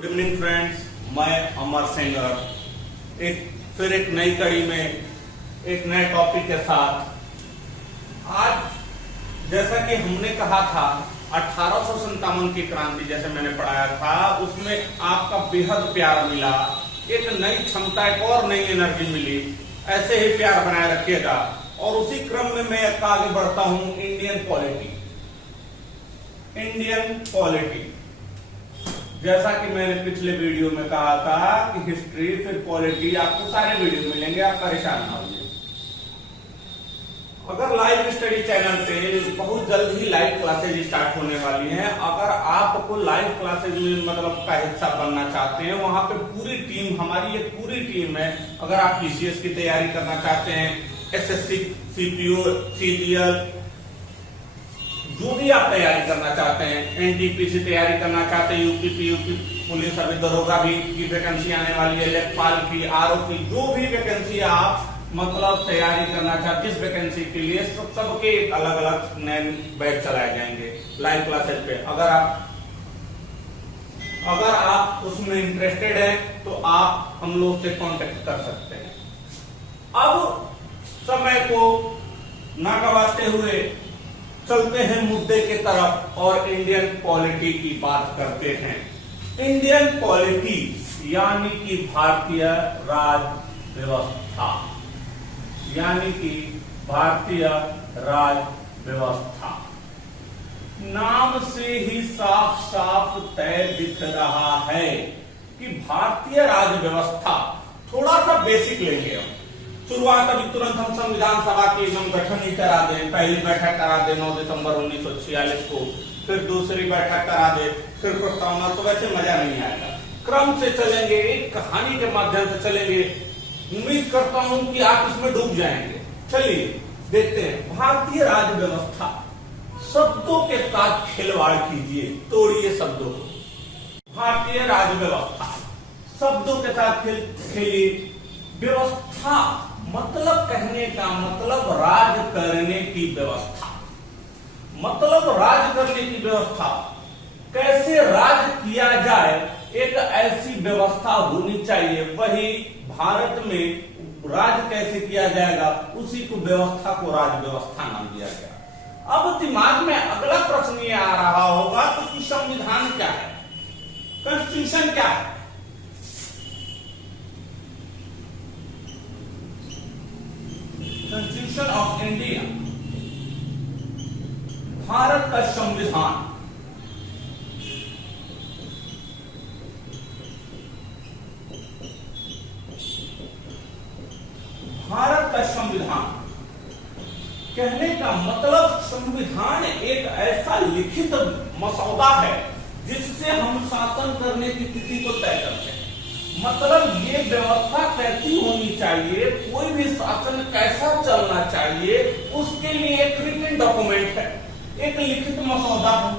Good evening friends, मैं अमर singer एक नई कड़ी में एक नए टॉपिक के साथ। आज जैसा कि हमने कहा था 1857 की क्रांति, जैसे मैंने पढ़ाया था, उसमें आपका बेहद प्यार मिला, एक नई क्षमता, एक और नई एनर्जी मिली। ऐसे ही प्यार बनाए रखिएगा। और उसी क्रम में मैं आगे बढ़ता हूं। इंडियन पॉलिटी, जैसा कि मैंने पिछले वीडियो में कहा था कि हिस्ट्री फिर पॉलिटी, आपको सारे वीडियो मिलेंगे, आप परेशान ना होइए। अगर लाइव स्टडी चैनल पे बहुत जल्द ही लाइव क्लासेज स्टार्ट होने वाली हैं। अगर आपको लाइव क्लासेज में मतलब का हिस्सा बनना चाहते हैं, वहां पे पूरी टीम, हमारी एक पूरी टीम है। अगर आप पीसीएस की तैयारी करना चाहते हैं, एसएससी, सीपीओ, सीजीएल, जो भी आप तैयारी करना चाहते हैं, एनटीपीसी तैयारी करना चाहते हैं, यूपी पुलिस, अभी दरोगा भी की वैकेंसी आने वाली है, लेखपाल की, आरओ की, जो भी वैकेंसी आप मतलब तैयारी करना चाहते हैं, इस वैकेंसी के लिए सबके एक अलग अलग नए बैच चलाए जाएंगे लाइव क्लासेस पे। अगर आप उसमें इंटरेस्टेड हैं तो आप हम लोग से कांटेक्ट कर सकते हैं। अब समय को ना गवाते हुए चलते हैं मुद्दे के तरफ और इंडियन पॉलिटी की बात करते हैं। इंडियन पॉलिटी यानी कि भारतीय राज व्यवस्था, नाम से ही साफ साफ तय दिख रहा है कि भारतीय राज व्यवस्था। थोड़ा सा बेसिक लेंगे हम। शुरुआत अभी तुरंत हम संविधान सभा की एकदम गठन ही करा दें। पहली बैठक करा दें 9 दिसंबर 1946 को, फिर दूसरी बैठक करा दे, फिर प्रस्तावना, तो वैसे मजा नहीं आएगा। क्रम से चलेंगे, एक कहानी के माध्यम से चलेंगे। उम्मीद करता हूं कि आप इसमें डूब जाएंगे। चलिए देखते हैं। भारतीय राज व्यवस्था, शब्दों के साथ खिलवाड़ कीजिए, तोड़िए शब्दों को। भारतीय राज व्यवस्था शब्दों के साथ खेलिए। व्यवस्था मतलब, कहने का मतलब राज करने की व्यवस्था, मतलब राज करने की व्यवस्था। कैसे राज किया जाए, एक ऐसी व्यवस्था होनी चाहिए। वही भारत में राज कैसे किया जाएगा, उसी को व्यवस्था को राज व्यवस्था नाम दिया गया। अब दिमाग में अगला प्रश्न ये आ रहा होगा कि संविधान क्या है, कॉन्स्टिट्यूशन क्या है। कॉन्स्टिट्यूशन ऑफ इंडिया, भारत का संविधान। भारत का संविधान कहने का मतलब, संविधान एक ऐसा लिखित मसौदा है जिससे हम शासन करने की तिथि को तय करते हैं। मतलब ये व्यवस्था कैसी होनी चाहिए, कोई भी शासन कैसा चलना चाहिए, उसके लिए एक रिटन डॉक्यूमेंट है, एक लिखित मसौदा है।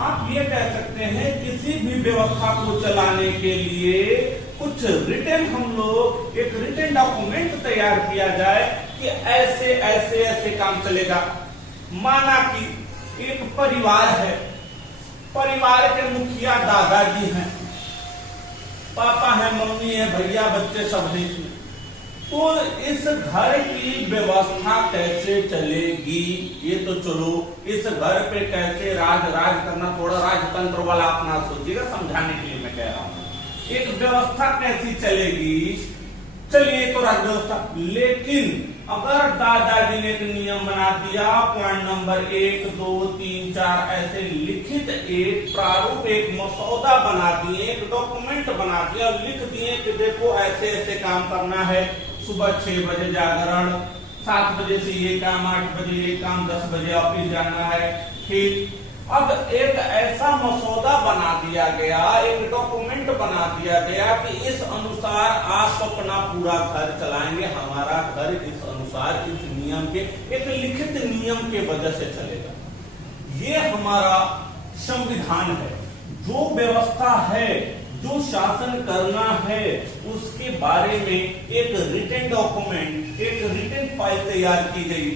आप ये कह सकते हैं किसी भी व्यवस्था को चलाने के लिए कुछ रिटन, हम लोग एक रिटन डॉक्यूमेंट तैयार किया जाए कि ऐसे ऐसे ऐसे काम चलेगा। माना कि एक परिवार है, परिवार के मुखिया दादाजी हैं, पापा है, मम्मी है, भैया, बच्चे सब हैं। तो इस घर की व्यवस्था कैसे चलेगी, ये तो चलो, इस घर पे कैसे राज करना, थोड़ा राजतंत्र वाला अपना सोचिएगा, समझाने के लिए मैं कह रहा हूं। एक व्यवस्था कैसी चलेगी, चलिए तो राज व्यवस्था। लेकिन अगर दादाजी ने एक नियम बना दिया, पॉइंट नंबर 1, 2, 3, 4 ऐसे लिखित एक प्रारूप, एक मसौदा बना दिए, एक डॉक्यूमेंट बना दिया, लिख दिए कि देखो ऐसे ऐसे काम करना है। सुबह 6 बजे जागरण, 7 बजे से ये काम, 8 बजे ये काम, 10 बजे ऑफिस जाना है। ठीक, अब एक ऐसा मसौदा बना दिया गया, एक डॉक्यूमेंट बना दिया गया कि इस अनुसार आप अपना पूरा घर चलाएंगे, हमारा घर इस अनुसार, इस नियम के, एक लिखित नियम के वजह से चलेगा। ये हमारा संविधान है। जो व्यवस्था है, जो शासन करना है, उसके बारे में एक रिटन डॉक्यूमेंट, एक रिटन फाइल तैयार की गई।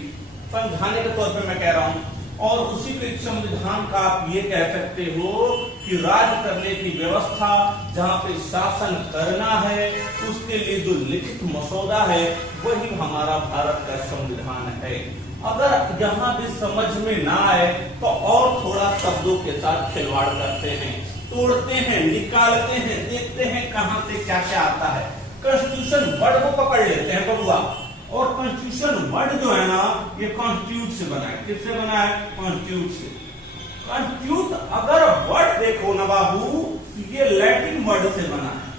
समझाने के तौर पे मैं कह रहा हूं, और उसी के संविधान का आप ये कह सकते हो कि राज करने की व्यवस्था, जहाँ पे शासन करना है उसके लिए जो लिखित मसौदा है वही हमारा भारत का संविधान है। अगर यहाँ भी समझ में ना आए तो और थोड़ा शब्दों के साथ खिलवाड़ करते हैं, तोड़ते हैं, निकालते हैं, देखते हैं कहाँ से क्या क्या आता है। कॉन्स्टिट्यूशन वर्ड को पकड़ लेते हैं बबुआ, और कॉन्स्टिट्यूशन वर्ड जो है ना ये कॉन्स्टिट्यूट से बना है। किससे बना है? कॉन्स्टिट्यूट से। कॉन्स्टिट्यूट अगर वर्ड देखो ना बाबू, ये लैटिन वर्ड से बना है।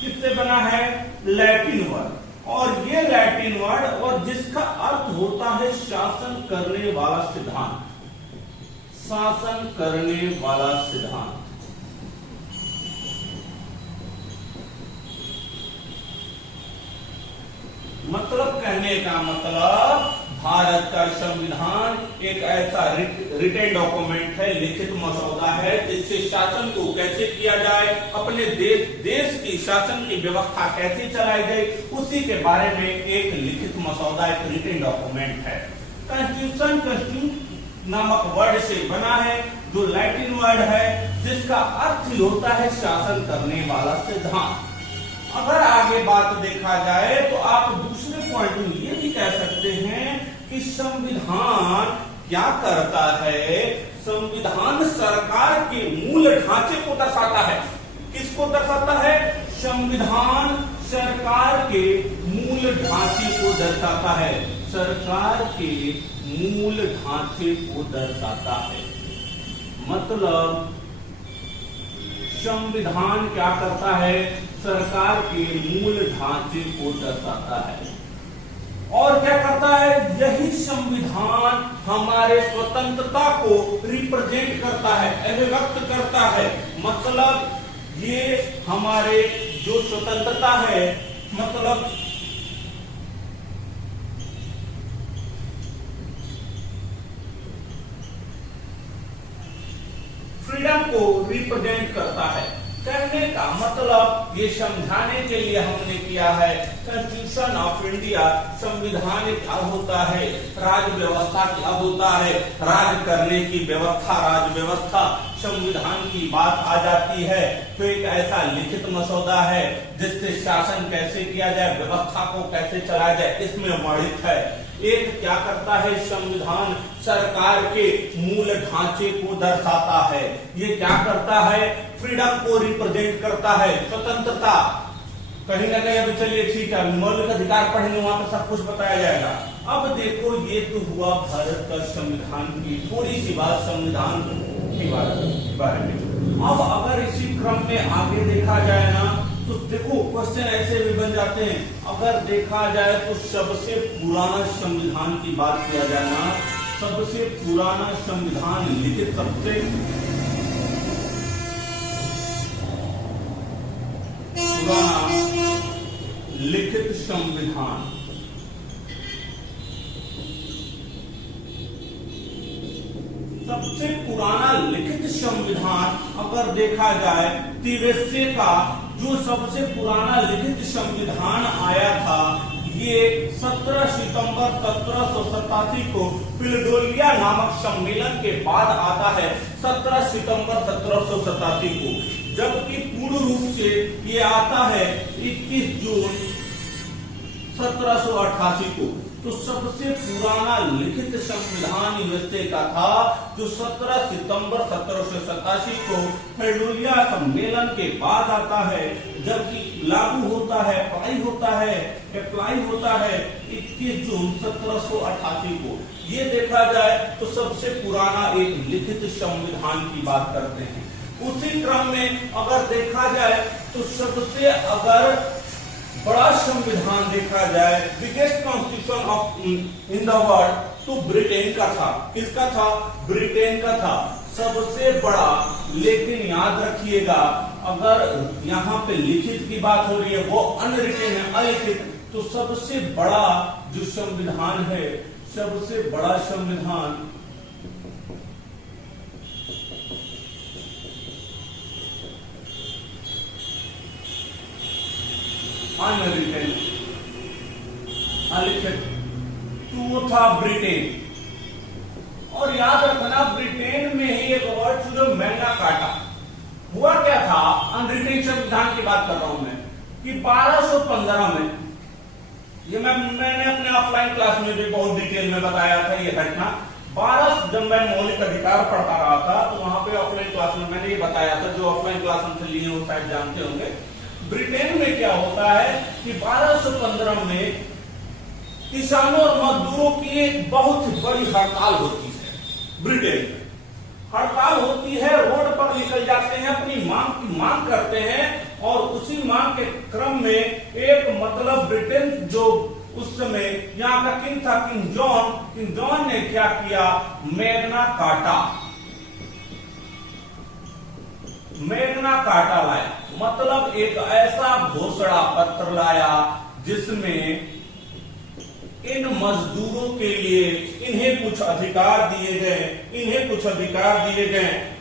किससे बना है? Latin word. और ये लैटिन वर्ड और जिसका अर्थ होता है शासन करने वाला सिद्धांत। शासन करने वाला सिद्धांत। मतलब कहने का मतलब भारत का संविधान एक ऐसा रिटेन डॉक्यूमेंट है, लिखित मसौदा है, जिससे शासन को कैसे किया जाए, अपने देश की शासन की व्यवस्था कैसे चलाई जाए, उसी के बारे में एक लिखित मसौदा, एक रिटेन डॉक्यूमेंट है। कॉन्स्टिट्यूशन कॉन्स्टिट्यूट नामक वर्ड से बना है, जो लैटिन वर्ड है, जिसका अर्थ ही होता है शासन करने वाला सिद्धांत। अगर आगे बात देखा जाए तो आप दूसरे पॉइंट में ये भी कह सकते हैं कि संविधान क्या करता है? संविधान सरकार के मूल ढांचे को दर्शाता है। किसको दर्शाता है? संविधान सरकार के मूल ढांचे को दर्शाता है। सरकार के मूल ढांचे को दर्शाता है। मतलब संविधान क्या करता है? सरकार के मूल ढांचे को दर्शाता है। और क्या करता है? यही संविधान हमारे स्वतंत्रता को रिप्रेजेंट करता है, अभिव्यक्त करता है। मतलब ये हमारे जो स्वतंत्रता है, मतलब फ्रीडम को रिप्रेजेंट करता है। कहने का मतलब ये समझाने के लिए हमने किया है, कॉन्स्टिट्यूशन ऑफ इंडिया, संविधान क्या होता है, राज व्यवस्था क्या होता है, राज करने की व्यवस्था, राज व्यवस्था, संविधान की बात आ जाती है तो एक ऐसा लिखित मसौदा है जिससे शासन कैसे किया जाए, व्यवस्था को कैसे चलाया जाए, इसमें वर्णित है। एक क्या करता है? संविधान सरकार के मूल ढांचे को दर्शाता है। ये क्या करता है? फ्रीडम को रिप्रेजेंट करता है, स्वतंत्रता। कहीं ना कहीं अभी चलिए ठीक है, मौलिक अधिकार पढ़ेंगे, वहां पर सब कुछ बताया जाएगा। अब देखो, ये तो हुआ भारत का संविधान की थोड़ी सी बात, संविधान के बारे में। अब अगर इसी क्रम में आगे देखा जाए ना, तो देखो क्वेश्चन ऐसे भी बन जाते हैं। अगर देखा जाए तो सबसे पुराना संविधान की बात किया जाए ना, सबसे पुराना संविधान लिखित, सबसे पुराना लिखित संविधान, सबसे पुराना लिखित संविधान अगर देखा जाए, तिरस्से का जो सबसे पुराना लिखित संविधान आया था, ये 17 सितंबर 1787 को फिलाडेल्फिया नामक सम्मेलन के बाद आता है। 17 सितंबर 1787 को, जबकि पूर्ण रूप से ये आता है 21 जून 1788 को। तो सबसे पुराना लिखित संविधान यूएसए का था, जो 17 सितंबर 1787 को फिलाडेल्फिया सम्मेलन के बाद आता है, जबकि लागू होता है, अप्लाई होता है 21 जून 1788 को। ये देखा जाए तो सबसे पुराना एक लिखित संविधान की बात करते हैं। उसी क्रम में अगर देखा जाए तो सबसे अगर बड़ा संविधान देखा जाए, biggest constitution of in the world, तो ब्रिटेन का था। किसका था? ब्रिटेन का था सबसे बड़ा। लेकिन याद रखिएगा, अगर यहाँ पे लिखित की बात हो रही है, वो अनरिटेन है, अलिखित। तो सबसे बड़ा जो संविधान है, सबसे बड़ा संविधान अनरिटेन, अलिखित, तो वो था ब्रिटेन। और याद रखना ब्रिटेन में ही एक वर्ड जो मैग्ना कार्टा हुआ क्या था, अनरिटेन संविधान की बात कर रहा हूं मैं, कि 1215 में, ये मैंने अपने ऑफलाइन क्लास में भी बहुत डिटेल में बताया था ये घटना। जब मैं मौलिक अधिकार पढ़ता रहा था तो वहां पे ऑफलाइन क्लास में मैंने ये बताया था, जो ऑफलाइन क्लास हमसे लिए हो शायद जानते होंगे। ब्रिटेन में क्या होता है कि 1215 में किसानों और मजदूरों की एक बहुत बड़ी हड़ताल होती है। ब्रिटेन में हड़ताल होती है, रोड पर निकल जाते हैं, अपनी मांग की मांग करते हैं, और उसी मांग के क्रम में एक मतलब ब्रिटेन जो उस समय यहाँ का किंग था, किंग जॉन ने क्या किया, मैग्ना कार्टा लाया। मतलब एक ऐसा घोषणा पत्र लाया जिसमें इन मजदूरों के लिए इन्हें कुछ अधिकार दिए गए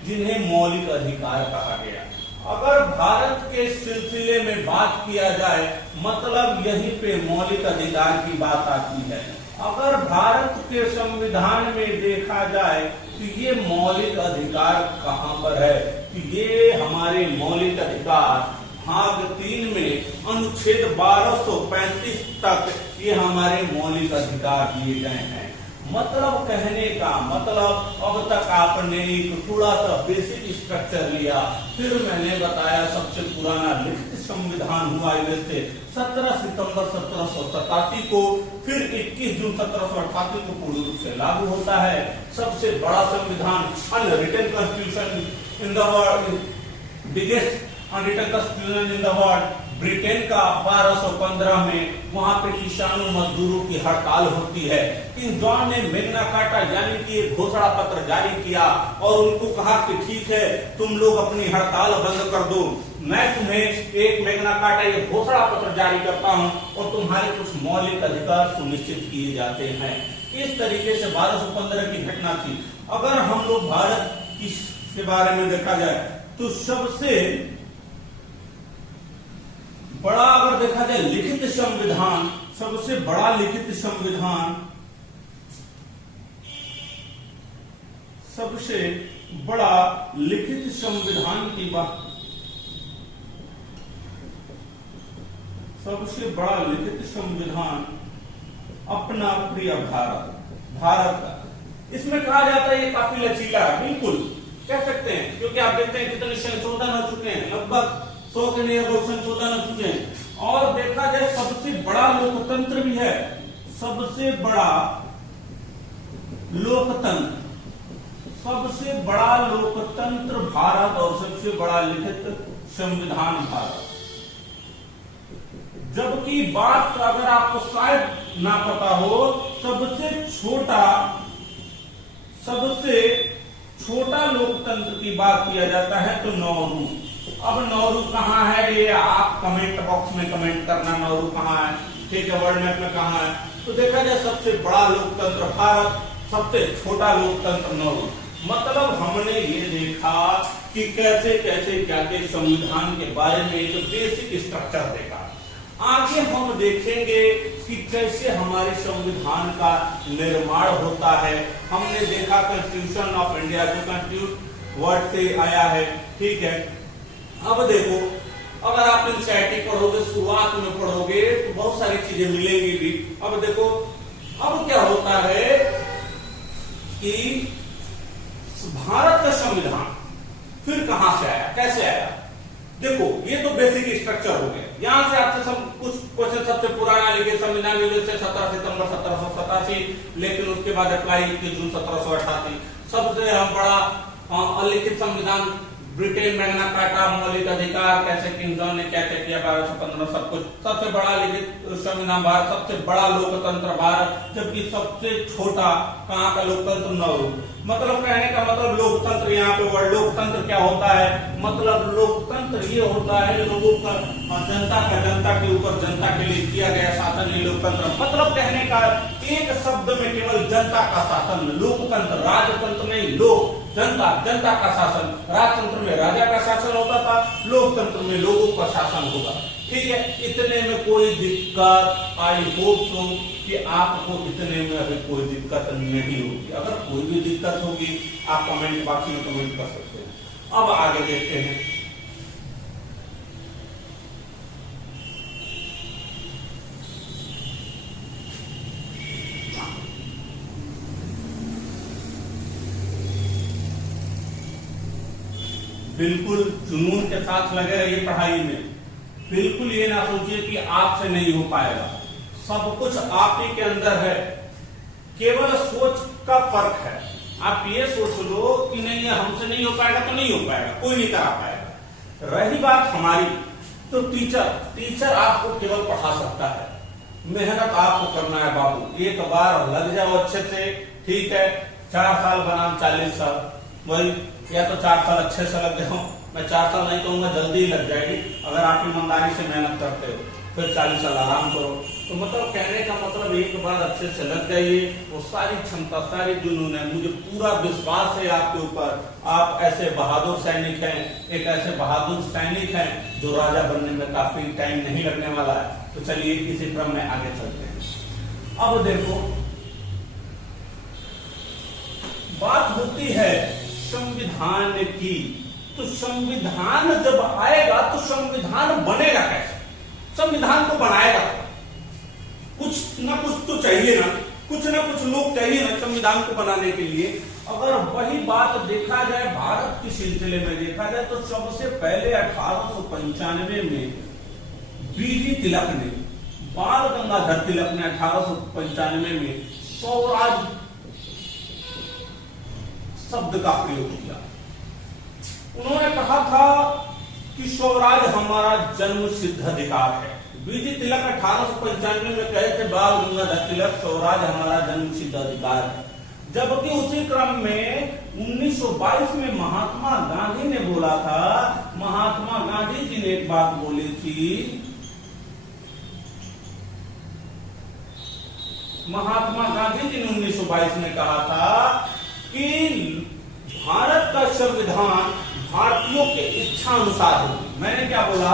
जिन्हें मौलिक अधिकार कहा गया। अगर भारत के सिलसिले में बात किया जाए, मतलब यहीं पे मौलिक अधिकार की बात आती है। अगर भारत के संविधान में देखा जाए तो ये मौलिक अधिकार कहां पर है, कि ये हमारे मौलिक अधिकार भाग 3 में अनुच्छेद 1235 तक ये हमारे मौलिक अधिकार दिए गए हैं। मतलब कहने का मतलब, अब तक आपने एक थोड़ा सा बेसिक स्ट्रक्चर लिया, फिर मैंने बताया सबसे पुराना लिखित संविधान हुआ यूएसए 17 सितंबर 1787 को, फिर 21 जून 1788 को पूर्ण रूप से लागू होता है। सबसे बड़ा संविधान unwritten constitution in the world, biggest unwritten constitution in the world, Britain का 1215 में वहां पे किसानों मजदूरों की हड़ताल होती है। किंग जॉन ने मैग्ना कार्टा यानी कि एक घोषणा पत्र जारी किया और उनको कहा कि ठीक है, तुम लोग अपनी हड़ताल बंद कर दो, मैं तुम्हें एक मैग्ना कार्टा एक घोषणा पत्र जारी करता हूं और तुम्हारे कुछ मौलिक अधिकार सुनिश्चित किए जाते हैं। इस तरीके से 1215 की घटना थी। अगर हम लोग भारत के बारे में देखा जाए तो सबसे बड़ा, अगर देखा जाए लिखित संविधान, सबसे बड़ा लिखित संविधान, सबसे बड़ा लिखित संविधान की बात, सबसे बड़ा लिखित संविधान अपना प्रिय भारत का। इसमें कहा जाता है ये काफी लचीला है, बिल्कुल कह सकते हैं, क्योंकि आप देखते हैं कितने संशोधन हो चुके हैं, लगभग 100 के लिए संशोधन हो चुके हैं। और देखा जाए सबसे बड़ा लोकतंत्र भी है, सबसे बड़ा लोकतंत्र, सबसे बड़ा लोकतंत्र भारत और सबसे बड़ा लिखित संविधान भारत। जबकि बात अगर आपको शायद ना पता हो, सबसे छोटा लोकतंत्र की बात किया जाता है तो नौरू। अब नौरू कहाँ है, ये आप कमेंट बॉक्स में कमेंट करना, नौरू कहाँ है, ठीक है, वर्ल्ड मैप में कहाँ है। तो देखा जाए सबसे बड़ा लोकतंत्र भारत, सबसे छोटा लोकतंत्र नौरू। मतलब हमने ये देखा कि कैसे कैसे क्या के संविधान के बारे में एक बेसिक स्ट्रक्चर देखा। आगे हम देखेंगे कि कैसे हमारे संविधान का निर्माण होता है। हमने देखा कॉन्स्टिट्यूशन ऑफ इंडिया, जो कॉन्स्टिट्यूट वर्ड से आया है, ठीक है। अब देखो, अगर आप एनसीईआरटी पढ़ोगे, शुरुआत में पढ़ोगे तो बहुत सारी चीजें मिलेंगी भी। अब देखो, अब क्या होता है कि भारत का संविधान फिर कहां से आया, कैसे आया। देखो, ये तो बेसिक स्ट्रक्चर हो गया। यहां से आपसे सब कुछ क्वेश्चन, सबसे पुराना लिखे संविधान 17 सितंबर 1787, लेकिन उसके बाद अप्लाई 21 जून 1788। सबसे बड़ा अलिखित संविधान ब्रिटेन, मैग्ना कार्टा, मौलिक अधिकार, कैसे किंग जॉन ने क्या क्या किया, 1215 सब कुछ। सबसे बड़ा लिखित संविधान भारत, सबसे बड़ा लोकतंत्र भारत, जबकि सबसे छोटा कहाँ का लोकतंत्र नौरू। मतलब कहने का मतलब लोकतंत्र, यहाँ पे वर्ड लोकतंत्र क्या होता है, मतलब लोकतंत्र ये होता है लोगों का, जनता के ऊपर जनता के लिए किया गया शासन ही लोकतंत्र। मतलब कहने का एक शब्द में केवल जनता का शासन, लोकतंत्र, राजतंत्र नहीं, लोक जनता, जनता का शासन। राजतंत्र में राजा का शासन होता था, लोकतंत्र में लोगों का शासन होगा। ठीक है, इतने में कोई दिक्कत, आई होप तो कि आपको इतने में अभी कोई दिक्कत नहीं होगी। अगर कोई भी दिक्कत होगी आप कमेंट बॉक्स में कमेंट कर सकते हैं। अब आगे देखते हैं। बिल्कुल जुनून के साथ लगे रहिए पढ़ाई में। बिल्कुल ये ना सोचिए कि आपसे नहीं हो पाएगा, सब कुछ आप ही के अंदर है, केवल सोच का फर्क है। आप ये सोच लो कि नहीं हमसे नहीं हो पाएगा तो नहीं हो पाएगा, कोई नहीं करा पाएगा। रही बात हमारी, तो टीचर आपको केवल पढ़ा सकता है, मेहनत आपको करना है बाबू। एक बार लग जाओ अच्छे से, ठीक है, 4 साल बनाम 40 साल, वही, या तो 4 साल अच्छे से लग जाओ। मैं 4 साल नहीं कहूंगा, जल्दी ही लग जाएगी अगर आप ईमानदारी से मेहनत करते हो। फिर 40 साल आराम करो। तो मतलब कहने का मतलब एक बार अच्छे से लग जाइए, वो सारी क्षमता, सारी जुनून है, मुझे पूरा विश्वास है आपके ऊपर। आप ऐसे बहादुर सैनिक हैं, एक ऐसे बहादुर सैनिक हैं जो राजा बनने में काफी टाइम नहीं लगने वाला है। तो चलिए इसी क्रम में आगे चलते हैं। अब देखो, बात होती है संविधान की। तो संविधान जब आएगा तो संविधान बनेगा कैसे? संविधान को बनाएगा कुछ ना कुछ तो चाहिए ना, कुछ ना कुछ लोग चाहिए ना संविधान को बनाने के लिए। अगर वही बात देखा जाए, भारत के सिलसिले में देखा जाए, तो सबसे पहले 1895 में बीडी तिलक ने, बाल गंगाधर तिलक ने 1895 में स्वराज शब्द का प्रयोग किया। उन्होंने कहा था कि स्वराज हमारा जन्म सिद्ध अधिकार है। बीडी तिलक 1895 में कहे थे बाल गंगाधर तिलक, स्वराज हमारा जन्म सिद्ध अधिकार है। जबकि उसी क्रम में 1922 में महात्मा गांधी ने बोला था, महात्मा गांधी जी ने एक बात बोली थी, महात्मा गांधी जी ने 1922 में कहा था कि भारत का संविधान भारतीयों के इच्छा अनुसार होगी। मैंने क्या बोला?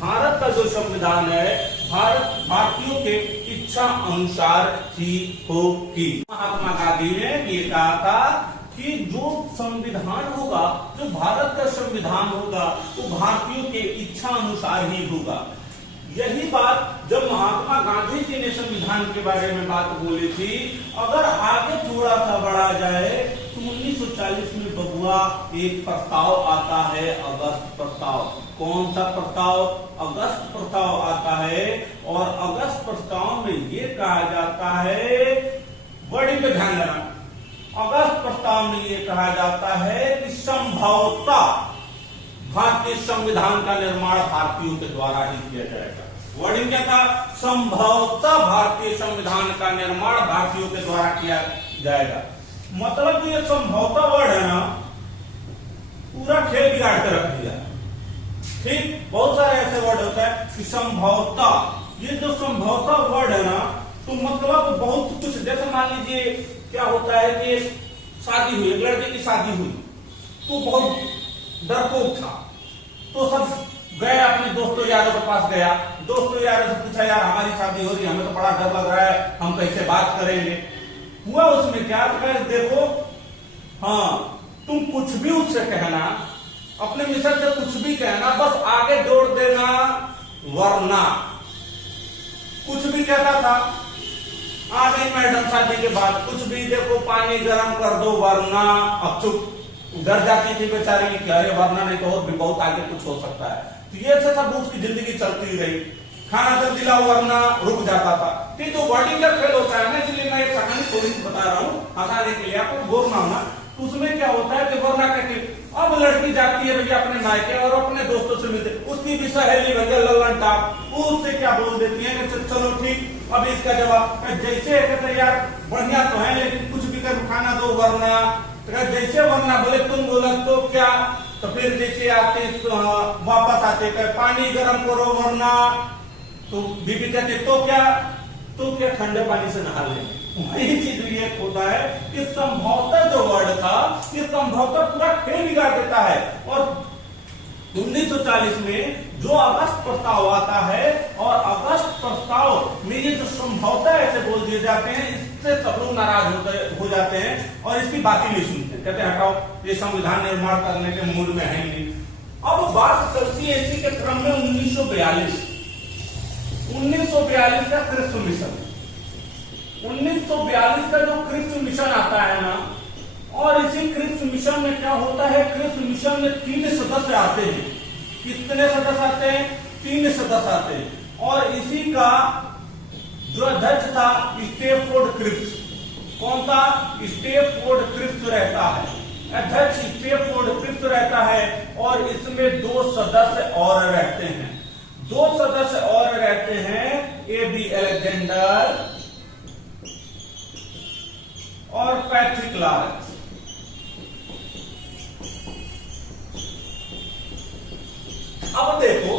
भारत का जो संविधान है भारतीयों के इच्छा अनुसार ही होगी। महात्मा गांधी ने ये कहा था कि जो संविधान होगा, जो भारत का संविधान होगा, वो भारतीयों के इच्छा अनुसार ही होगा। यही बात जब महात्मा गांधी जी ने संविधान के बारे में बात बोली थी, अगर आगे थोड़ा सा बढ़ा जाए तो 1940 में बबुआ एक प्रस्ताव आता है, अगस्त प्रस्ताव। कौन सा प्रस्ताव? अगस्त प्रस्ताव आता है। और अगस्त प्रस्ताव में ये कहा जाता है, वर्डिंग पे ध्यान देना, अगस्त प्रस्ताव में ये कहा जाता है कि संभवतः भारतीय संविधान का निर्माण भारतीयों के द्वारा ही किया जाएगा। वर्डिंग क्या था? संभवतः भारतीय संविधान का निर्माण भारतीयों के द्वारा किया जाएगा। मतलब ये संभवतः वर्ड है ना, पूरा खेल बिगाड़ कर रख दिया। ठीक, बहुत सारे ऐसे वर्ड होता है कि संभवतः, ये जो संभवतः वर्ड है ना, तो मतलब बहुत कुछ, जैसे मान लीजिए क्या होता है कि शादी हुई, एक लड़के की शादी हुई, तो बहुत डरपोक था, तो सब गए अपने दोस्तों यारों के पास गया, दोस्तों यारों से पूछा, यार हमारी शादी हो रही है, हमें तो बड़ा डर लग रहा है, हम कैसे बात करेंगे। हुआ उसमें क्या? देखो, हाँ, तुम कुछ भी उससे कहना, अपने मिसेज से कुछ भी कहना, बस आगे जोड़ देना वरना। कुछ भी कहता था, आ गई मैडम शादी के बाद, कुछ भी, देखो पानी गर्म कर दो वरना। अब चुप, डर जाती थी बेचारी, क्या है वरना, नहीं तो और भी बहुत आगे कुछ हो सकता है। तो ये सब उसकी जिंदगी चलती रही। खाना जब दिला वरना रुक जाता था। ठीक, तो वर्डिंग का खेल होता है ना, इसलिए मैं एक कहानी थोड़ी सी बता रहा हूँ हंसाने के लिए, आपको बोर ना होना। तो उसमें क्या होता है कि वरना कहते, अब लड़की जाती है भैया अपने मायके और अपने दोस्तों से मिलते, उसकी भी सहेली भैया लल्लन टाप, वो उससे क्या बोल देती है कि चलो ठीक, अब इसका जवाब जैसे कहते यार बढ़िया तो है लेकिन कुछ भी कर खाना दो वरना, जैसे वरना बोले तुम बोला तो क्या, तो फिर जैसे आते वापस आते पानी गर्म करो वरना, तो बीबी कहते तो क्या, तो क्या ठंडे पानी से नहा लेंगे? वही चीज ये होता है कि संभवतः जो वर्ड था, ये संभवतः पूरा खेल बिगाड़ देता है। और 1940 में जो अगस्त प्रस्ताव आता है, और अगस्त प्रस्ताव में ये जो समझौता ऐसे बोल दिए जाते हैं, इससे सब लोग नाराज हो जाते हैं और इसकी बात ही नहीं सुनते, कहते हैं हटाओ, ये संविधान निर्माण करने के मूड में है नहीं। अब बात चलती है इसी के क्रम में 1942 का क्रिप्स मिशन। 1942 का जो क्रिप्स मिशन आता है ना, और इसी क्रिप्स मिशन में क्या होता है, क्रिप्स मिशन में 3 सदस्य आते हैं। कितने सदस्य आते हैं? 3 सदस्य आते हैं। और इसी का जो अध्यक्ष था स्टेफोर्ड क्रिप्स। कौन था? स्टेफोर्ड क्रिप्स रहता है, अध्यक्ष स्टेफोर्ड क्रिप्स रहता है। और इसमें 2 सदस्य और रहते हैं, 2 सदस्य और रहते हैं, ए.बी. अलेक्जेंडर और पैट्रिक लॉरेंस। अब देखो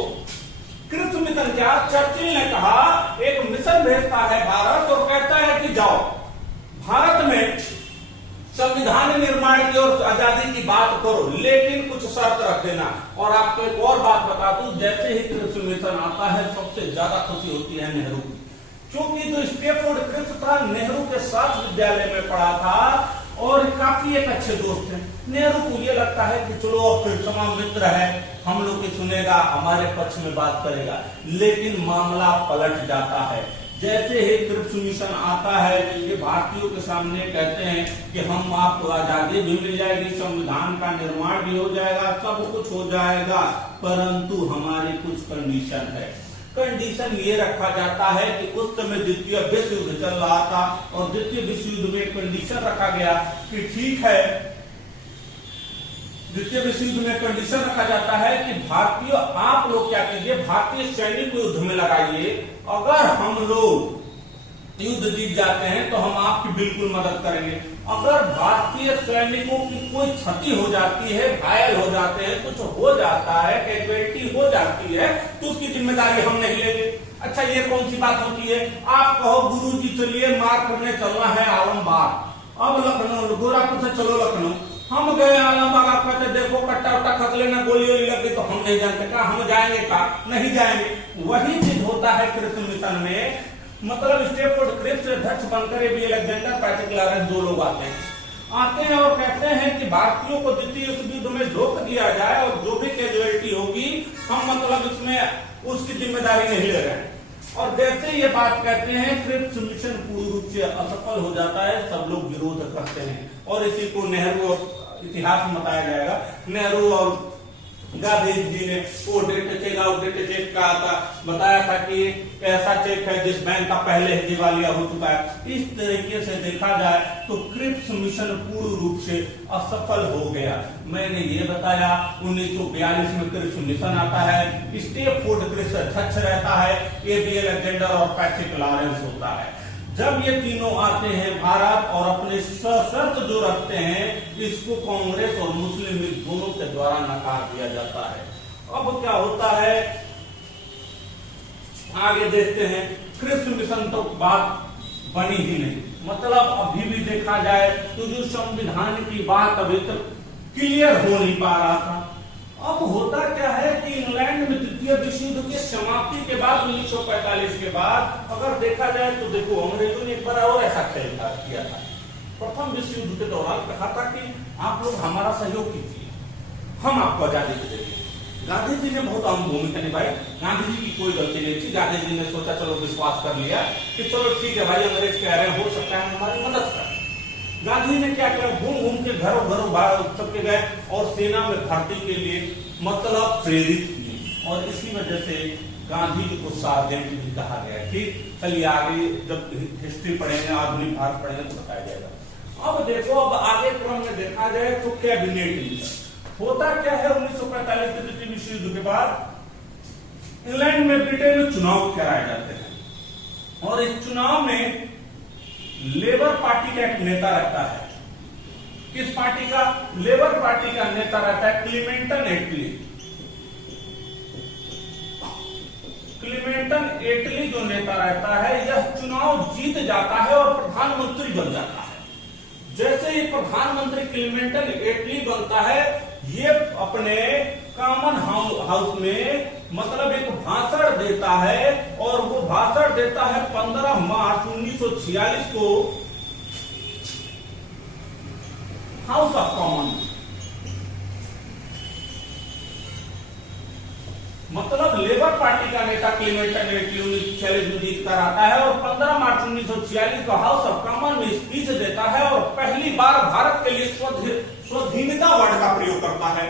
क्रिप्स मिशन क्या, चर्चिल ने कहा, एक मिशन भेजता है भारत और कहता है कि जाओ भारत में संविधान निर्माण की और आजादी की बात करो, लेकिन कुछ शर्त रख देना। और आपको एक और बात बता दूं, जैसे ही क्रिप्स मिशन आता है सबसे ज्यादा खुशी होती है नेहरू की, क्योंकि जो स्टेफोर्ड क्रिप्स था नेहरू के साथ विद्यालय में पढ़ा था और काफी एक अच्छे दोस्त थे। नेहरू को ये लगता है कि चलो अब फिर समा मित्र है, हम लोग की सुनेगा, हमारे पक्ष में बात करेगा। लेकिन मामला पलट जाता है। जैसे ही क्रिप्स मिशन आता है, ये भारतीयों के सामने कहते हैं कि हम आपको आजादी भी मिल जाएगी, संविधान का निर्माण भी हो जाएगा, सब कुछ हो जाएगा, परंतु हमारी कुछ कंडीशन है। कंडीशन ये रखा जाता है कि उस समय द्वितीय विश्व युद्ध चल रहा था, और द्वितीय विश्व युद्ध में कंडीशन रखा गया कि ठीक है, द्वितीय विश्व युद्ध में कंडीशन रखा जाता है कि भारतीय आप लोग क्या कीजिए, भारतीय सैनिक को युद्ध में लगाइए, अगर हम लोग युद्ध जीत जाते हैं तो हम आपकी बिल्कुल मदद करेंगे। अगर भारतीय सैनिकों की कोई क्षति हो जाती है, घायल हो जाते हैं, कुछ हो जाता है, कैजुअलिटी हो जाती है, तो उसकी जिम्मेदारी हम नहीं लेंगे। अच्छा, ये कौन सी बात होती है? आप कहो गुरुजी चलिए मार करने चलना है आलमबाग, अब लखनऊ, गोरखपुर से चलो लखनऊ। हम गए आलमबाग, आप कहते देखो कट्टा उट्टा खस लेना, गोली वोली लग गई, तो हम नहीं जानते का हम जाएंगे का नहीं जाएंगे। वही चीज होता है क्रिप्स मिशन में। मतलब स्टेफोर्ड क्रिप्स अध्यक्ष बनकर ए.बी. अलेक्जेंडर, पैट्रिक लॉरेंस 2 लोग आते हैं और कहते हैं कि भारतीयों को द्वितीय विश्व युद्ध में झोंक दिया जाए, और जो भी कैजुअलिटी होगी हम मतलब इसमें उसकी जिम्मेदारी नहीं ले रहे हैं। और जैसे ये बात कहते हैं, क्रिप्स मिशन पूर्ण रूप से असफल हो जाता है, सब लोग विरोध करते हैं, और इसी को नेहरू और इतिहास में बताया जाएगा। नेहरू और गांधी जी ने वो डेट चेक का बताया था कि ऐसा चेक है जिस बैंक का पहले ही दिवालिया हो चुका है। इस तरीके से देखा जाए तो क्रिप्स मिशन पूर्ण रूप से असफल हो गया। मैंने ये बताया 1942 में क्रिप्स मिशन आता है, स्टेफोर्ड क्रिप्स अध्यक्ष रहता है, ए.बी. अलेक्जेंडर और पैट्रिक लॉरेंस होता है। जब ये तीनों आते हैं भारत और अपने शर्त जो रखते हैं, इसको कांग्रेस और मुस्लिम लीग दोनों के द्वारा नकार दिया जाता है। अब क्या होता है आगे देखते हैं। क्रिप्स मिशन तो बात बनी ही नहीं, मतलब अभी भी देखा जाए तो जो संविधान की बात अभी तक क्लियर हो नहीं पा रहा था। अब होता क्या है कि इंग्लैंड में द्वितीय विश्व युद्ध की समाप्ति के बाद 1945 के बाद अगर देखा जाए तो देखो अंग्रेजों ने एक बार और ऐसा खेल किया था। प्रथम विश्व युद्ध के दौरान कहा था कि आप लोग हमारा सहयोग कीजिए, हम आपको आजादी देंगे। गांधी जी ने बहुत अहम भूमिका निभाई। गांधी जी की कोई गलती नहीं थी। गांधी जी ने सोचा चलो विश्वास कर लिया कि चलो ठीक है भाई, अंग्रेज कह रहे हैं, हो सकता है हमारी मदद कर। गांधी ने क्या किया, घूम घूम के घरों घरों सबके गए और सेना में भर्ती के लिए मतलब प्रेरित किए, और इसी वजह से गांधी जी को सार्जेंट भी कहा गया। ठीक, चलिए आगे जब हिस्ट्री पढ़ेंगे, आधुनिक भारत पढ़ेंगे तो बताया जाएगा। अब देखो, अब आगे क्रम में देखा जाए तो कैबिनेट मिशन होता क्या है। 1945 के द्वितीय विश्व युद्ध के बाद इंग्लैंड में, ब्रिटेन में चुनाव कराए जाते हैं, और इस चुनाव में लेबर पार्टी का एक नेता रहता है। किस पार्टी का? लेबर पार्टी का नेता रहता है क्लीमेंटन एटली। क्लीमेंटन एटली जो नेता रहता है यह चुनाव जीत जाता है और प्रधानमंत्री बन जाता है। जैसे ही प्रधानमंत्री क्लिमेंटन एटली बनता है, ये अपने कॉमन हाउस में मतलब एक भाषण देता है और वो भाषण देता है 15 मार्च 1946 को हाउस ऑफ कॉमन। मतलब लेबर पार्टी का नेता क्लिमेंटन एटली 1946 में जीत कर आता है और 15 मार्च 1946 को हाउस ऑफ कॉमन में स्पीच देता है और पहली बार भारत के लिए स्वाधीनता वर्ड का प्रयोग करता है।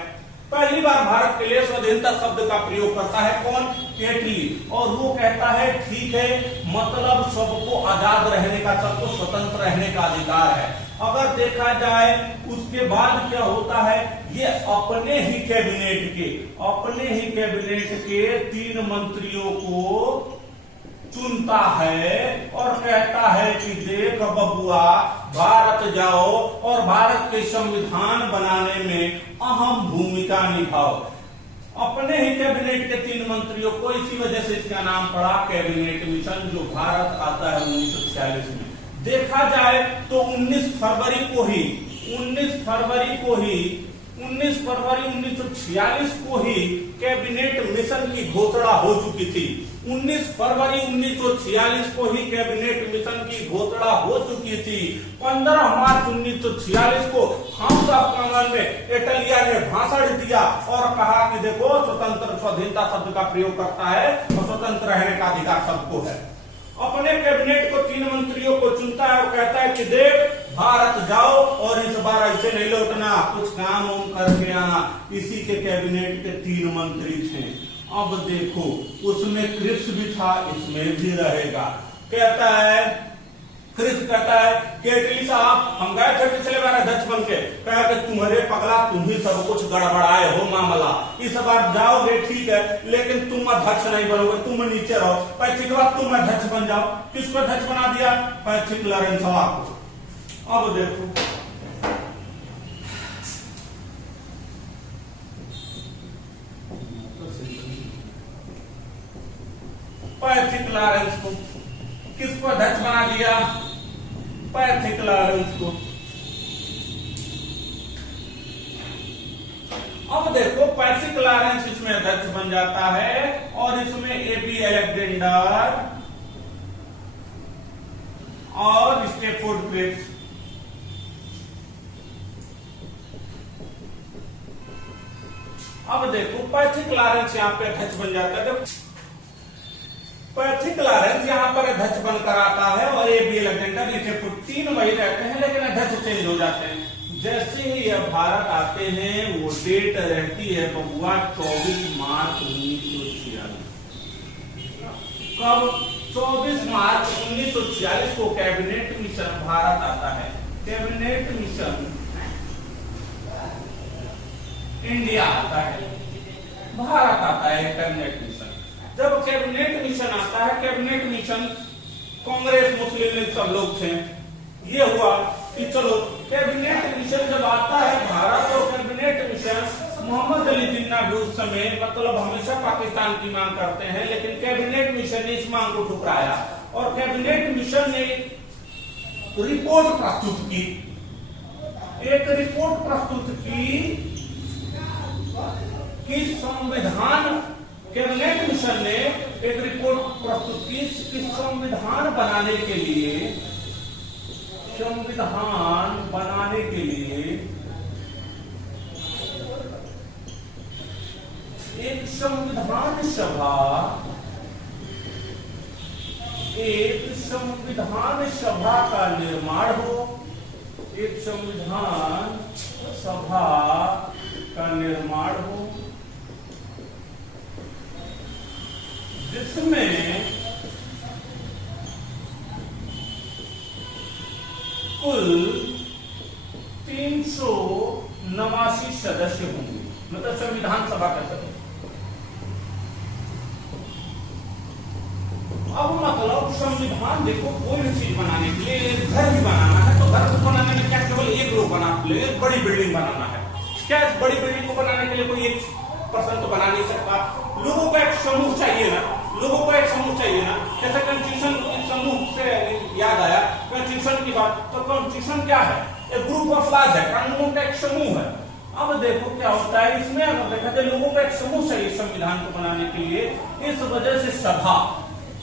पहली बार भारत के लिए स्वाधीनता शब्द का प्रयोग करता है कौन? एटली। और वो कहता है ठीक है, मतलब सबको आजाद रहने का, सबको स्वतंत्र रहने का अधिकार है। अगर देखा जाए उसके बाद क्या होता है, ये अपने ही कैबिनेट के 3 मंत्रियों को चुनता है और कहता है कि देख बबुआ, भारत जाओ और भारत के संविधान बनाने में अहम भूमिका निभाओ। अपने ही कैबिनेट के 3 मंत्रियों को, इसी वजह से इसका नाम पड़ा कैबिनेट मिशन, जो भारत आता है 1946 में। देखा जाए तो 19 फरवरी 1946 को ही कैबिनेट मिशन की घोषणा हो चुकी थी। 19 फरवरी 1946 को ही कैबिनेट मिशन की घोषणा हो चुकी थी। 15 मार्च 1946 को हाउस ऑफ कॉमन में एटलिया ने भाषण दिया और कहा कि देखो, स्वतंत्र स्वाधीनता शब्द का प्रयोग करता है और स्वतंत्र रहने का अधिकार सबको है। अपने कैबिनेट को 3 मंत्रियों को चुनता है और कहता है कि देख, भारत जाओ और इस बार ऐसे नहीं लौटना, कुछ काम करके आना। इसी के कैबिनेट के 3 मंत्री थे। अब देखो, उसमें क्रिप्स भी था, इसमें भी रहेगा। क्रिप्स कहता है कि एटली साहब, हम गए थे पिछले बार अध्यक्ष बन के, कहा कि तुम्हारे पगला, तुम ही सब कुछ गड़बड़ाए हो मामला, इस बार जाओगे ठीक है, लेकिन तुम अध्यक्ष नहीं बनोगे, तुम नीचे रहो। पैथिक बाद तुम अध्यक्ष बन जाओ। किसको अध्यक्ष बना दिया? पैथिक लॉरेंस को। अब देखो, पैथिक लॉरेंस को किसको अध्यक्ष बना दिया? पैथिक लॉरेंस को। अब देखो, पैथिक लॉरेंस इसमें अध्यक्ष बन जाता है और इसमें एबी अलेक्जेंडर और स्टेफोर्ड क्रिप्स। अब देखो, पैथिक लॉरेंस यहाँ पे अध्यक्ष बन जाता है। पैथिक लॉरेंस यहाँ पर अध्यक्ष बनकर आता है और एबी अलेक्जेंडर, स्टेफोर्ड, 3 वही रहते हैं, लेकिन अध्यक्ष चेंज हो जाते हैं। जैसे ही यह भारत आते हैं, वो डेट रहती है बबुआ 24 मार्च 1946। कब? 24 मार्च 1946 को कैबिनेट मिशन भारत आता है। कैबिनेट मिशन इंडिया आता है, भारत आता है कैबिनेट मिशन। जब कैबिनेट मिशन आता है, कैबिनेट मिशन कांग्रेस, मुस्लिम लीग सब लोग थे। ये हुआ कि चलो, कैबिनेट मिशन जब आता है भारत, और कैबिनेट मिशन मोहम्मद अली जिन्ना भी उस समय मतलब हमेशा पाकिस्तान की मांग करते हैं, लेकिन कैबिनेट मिशन ने इस मांग को ठुकराया और कैबिनेट मिशन ने रिपोर्ट प्रस्तुत की। एक रिपोर्ट प्रस्तुत की कि संविधान, कैबिनेट मिशन ने एक रिपोर्ट प्रस्तुत की कि संविधान बनाने के लिए एक संविधान सभा का निर्माण हो, एक संविधान सभा का निर्माण हो, जिसमें कुल 389 सदस्य होंगे, मतलब संविधान सभा का सदस्य। अब मतलब संविधान, देखो, कोई भी चीज बनाने के लिए, घर भी बनाना है तो घर को बनाने में क्या केवल एक लोग बना ले, बड़ी बिल्डिंग बनाना है क्या? बड़ी बिल्डिंग को बनाने के लिए कोई एक पर्सन तो बना नहीं सकता, लोगों का एक समूह चाहिए ना। लोगों को एक समूह चाहिए ना, जैसे कॉन्स्टिट्यूशन समूह से याद आया कॉन्स्टिट्यूशन की बात, तो कॉन्स्टिट्यूशन क्या है? एक ग्रुप ऑफ लॉज है, कानूनों का एक समूह है। अब देखो क्या होता है इसमें, अगर देखा जाए लोगों का एक समूह चाहिए संविधान को बनाने के लिए, इस वजह से सभा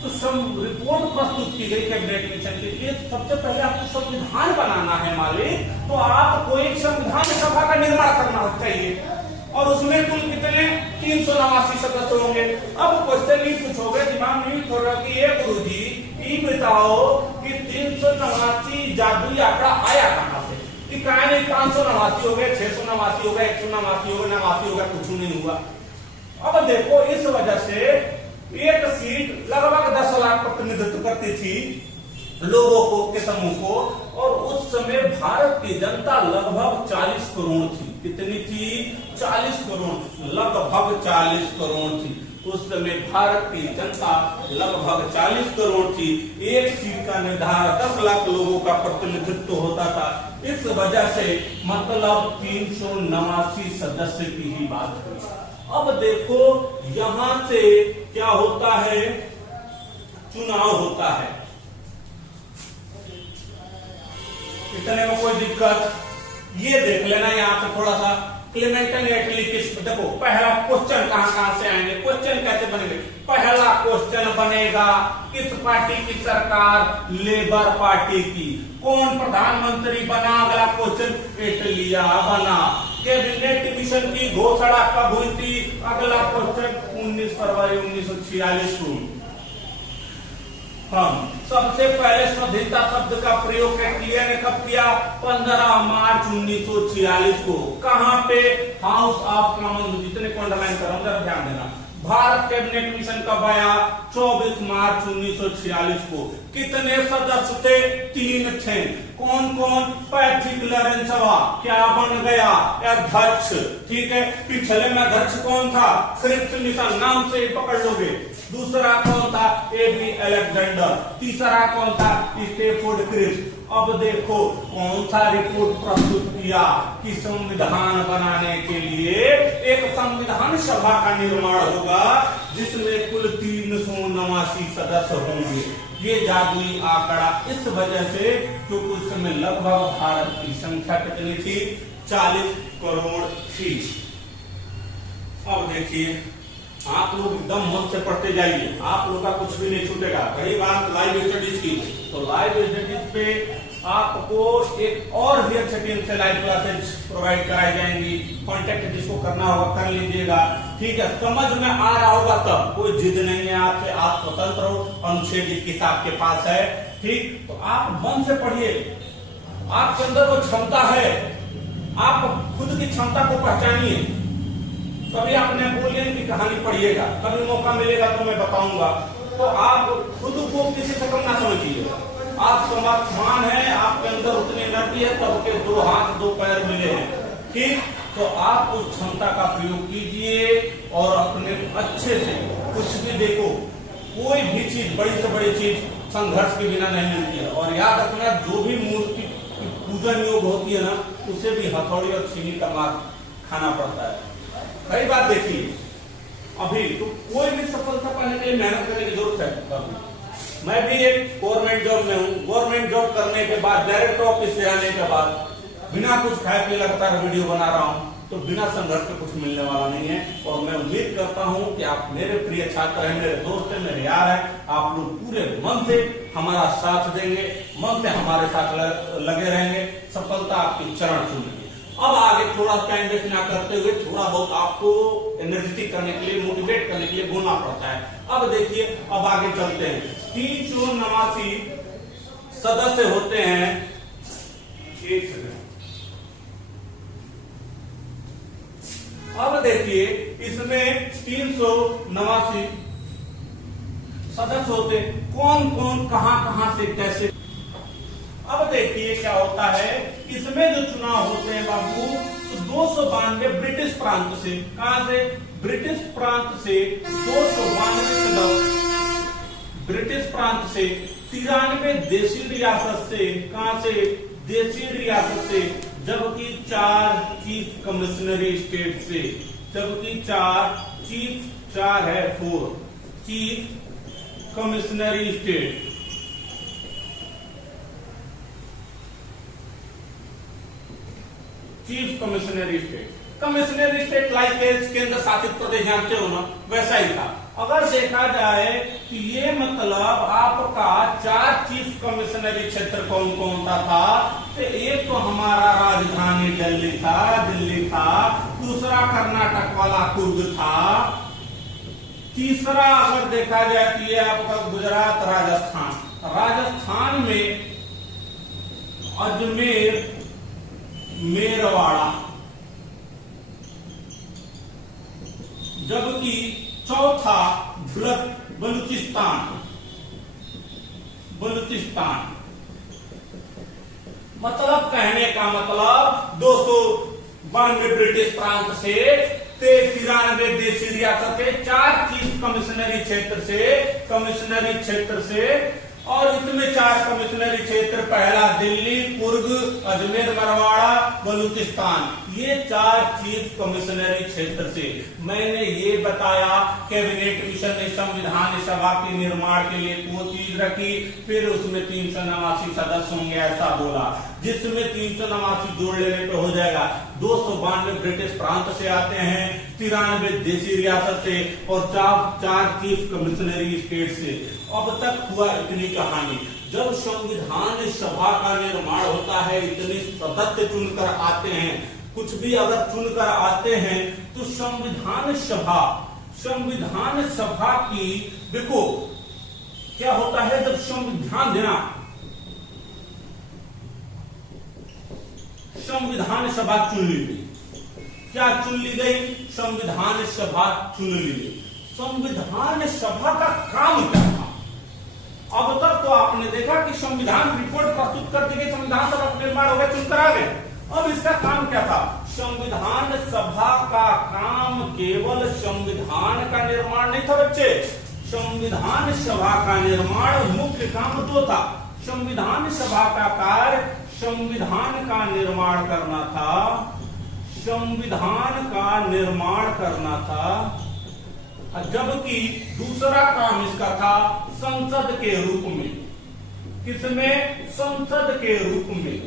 तो रिपोर्ट प्रस्तुत की गई कैबिनेट मिशन के लिए। सबसे पहले आपको संविधान बनाना है मालिक, तो आपको एक संविधान सभा का निर्माण करना चाहिए, और उसमें कुल कितने 389 सदस्य होंगे। अब क्वेश्चन ये पूछोगे, दिमाग में छोड़ रहा कि ये गुरुजी ये बताओ कि 389 जादुई आंकड़ा आया कहां से? कि कहा नहीं 589 हो गए, 689 हो गए, 189 हो गए, 89 हो गया, कुछ नहीं हुआ। अब देखो इस वजह से एक सीट लगभग 10 लाख प्रतिनिधित्व करती थी लोगों को के समूह को, और उस समय भारत की जनता लगभग 40 करोड़ थी। कितनी थी? 40 करोड़, लगभग 40 करोड़ थी। उस समय भारत की जनता लगभग 40 करोड़ थी। एक सीट का निर्धारण 10 लाख लोगों का प्रतिनिधित्व होता था। इस वजह से मतलब 389 सदस्य की ही बात हुई। अब देखो यहां से क्या होता है, चुनाव होता है। इतने में कोई दिक्कत? ये देख लेना यहां से थोड़ा सा क्लेमेंट एंड एटली किस, देखो पहला क्वेश्चन कहां से आएंगे, क्वेश्चन कैसे बनेंगे? पहला क्वेश्चन बनेगा किस पार्टी की सरकार? लेबर पार्टी की। कौन प्रधानमंत्री बना? अगला क्वेश्चन इटलिया बना। कैबिनेट मिशन की घोषणा कब हुई थी? अगला क्वेश्चन 19 फरवरी 1946 को। हम सबसे पहले स्वाधीनता शब्द का प्रयोग कैकलिया ने कब किया? 15 मार्च 1946 को। कहां पे? House of Commons. जितने को अंडरलाइन कर रहा हूं जरा ध्यान देना। भारत कैबिनेट मिशन कब आया? 24 मार्च 1946 को। कितने सदस्य थे? 3 थे। कौन कौन? पैट्रिक लॉरेंसवा क्या बन गया? अध्यक्ष। ठीक है, पिछले में अध्यक्ष कौन था? क्रिप्स मिशन, नाम से पकड़ लोगे। दूसरा कौन था? A B Alexander. तीसरा कौन था? Stafford Cripps. अब देखो कौन सा रिपोर्ट प्रस्तुत किया कि संविधान बनाने के लिए एक संविधान सभा का निर्माण होगा जिसमें कुल 389 सदस्य होंगे। ये जादुई आंकड़ा इस वजह से क्योंकि उस समय लगभग भारत की संख्या कितनी थी? 40 करोड़ थी। अब देखिए आप लोग एकदम मन से पढ़ते जाइए, आप लोग का कुछ भी नहीं छूटेगा। कई बात लाइव स्टडीज की, तो लाइव स्टडीज पे आपको एक और भी अच्छे टीम से लाइव क्लासेज प्रोवाइड कराई जाएंगी। कांटेक्ट जिसको करना होगा कर लीजिएगा। ठीक है, समझ में आ रहा होगा तब, कोई जिद नहीं है आपसे, आप स्वतंत्र हो, अनुच्छेद 21 आपके पास है। ठीक, तो आप मन से पढ़िए, आपके अंदर वो क्षमता है, आप खुद की क्षमता को पहचानिए। कभी आपने बोलियन की कहानी पढ़िएगा, कभी मौका मिलेगा तो मैं बताऊंगा। तो आप खुद को किसी से कम ना समझिए, आप समर्थमान हैं, आपके अंदर उतनी एनर्जी है, सबके 2 हाथ 2 पैर मिले हैं। ठीक, तो आप उस क्षमता का प्रयोग कीजिए और अपने अच्छे से कुछ भी देखो, कोई भी चीज बड़ी से बड़ी चीज संघर्ष के बिना नहीं मिलती है। और याद रखना जो भी मूर्ति पूजन योग होती है ना, उसे भी हथौड़ी और चीनी का मार खाना पड़ता है। कई बात देखिए, अभी तो कोई भी सफलता पाने के लिए मेहनत करने की जरूरत है। मैं भी एक गवर्नमेंट जॉब में हूँ। गवर्नमेंट जॉब करने के बाद डायरेक्ट ऑफिस से आने के बाद बिना कुछ खाए पिए लगातार वीडियो बना रहा हूँ, तो बिना संघर्ष के कुछ मिलने वाला नहीं है। और मैं उम्मीद करता हूँ कि आप मेरे प्रिय छात्र हैं, मेरे दोस्त हैं, मेरे यार हैं, आप लोग पूरे मन से हमारा साथ देंगे, मन से हमारे साथ लगे रहेंगे, सफलता आपकी चरण चूमेगी। अब आगे थोड़ा टाइम वेस्ट ना करते हुए थोड़ा बहुत आपको एनर्जेटिक करने के लिए, मोटिवेट करने के लिए बोलना पड़ता है। अब देखिए, अब आगे चलते हैं। 389 सदस्य होते हैं। एक सेकंड, अब देखिए इसमें 389 सदस्य होते, कौन कौन कहां से कैसे। अब देखिए क्या होता है, इसमें जो चुनाव होते हैं बाबू, तो 292 ब्रिटिश प्रांत से, कहां से? ब्रिटिश प्रांत से 292, ब्रिटिश प्रांत से 93 देशी रियासत से, कहां से? देशी रियासत से, जबकि 4 चीफ कमिश्नरी स्टेट से, जबकि 4 चीफ, 4 है 4 chief commissionery state, chief commissionery state. Commissionery state like केंद्र शासित प्रदेश जानते हो ना, वैसा ही था। अगर देखा जाए कि ये मतलब आपका 4 चीफ कमिश्नरी क्षेत्र कौन कौन सा था, तो एक तो हमारा राजधानी दिल्ली था, दूसरा कर्नाटक वाला कुर्ग था, तीसरा अगर देखा जाए तो ये आपका गुजरात राजस्थान में अजमेर मेरवाड़ा, जबकि चौथा बलूचिस्तान। मतलब कहने का मतलब 292 ब्रिटिश प्रांत से 93 देशी रियासत से, 4 चीफ कमिश्नरी क्षेत्र से और इसमें 4 कमिश्नरी क्षेत्र, पहला दिल्ली, कुर्ग, अजमेर, मरवाड़ा, बलूचिस्तान, ये 4 चीफ कमिश्नरी क्षेत्र से। मैंने ये बताया कैबिनेट मिशन ने संविधान सभा के निर्माण के लिए वो चीज रखी, फिर उसमें 389 सदस्य होंगे ऐसा बोला, जिसमें 389 जोड़ लेने पे हो जाएगा। 292 ब्रिटिश प्रांत से आते हैं, 93 देशी रियासत से और 4 चीफ कमिश्नरी स्टेट से। अब तक हुआ इतनी कहानी। जब संविधान सभा का निर्माण होता है, इतने सदस्य चुनकर आते हैं, कुछ भी अगर चुनकर आते हैं तो संविधान सभा की देखो क्या होता है। जब संविधान देना, संविधान सभा चुन ली गई, क्या चुन ली गई? संविधान सभा चुन ली गई। संविधान सभा का काम क्या था? अब तक तो आपने देखा कि संविधान रिपोर्ट प्रस्तुत कर दी गई, संविधान सभा का निर्माण हो गया, चुनकर आ गए। अब इसका काम क्या था? संविधान सभा का काम केवल संविधान का निर्माण नहीं था बच्चे। संविधान सभा का निर्माण मुख्य काम 2 था। संविधान सभा का कार्य संविधान का निर्माण करना था, जबकि दूसरा काम इसका था संसद के रूप में। किसमें? संसद के रूप में।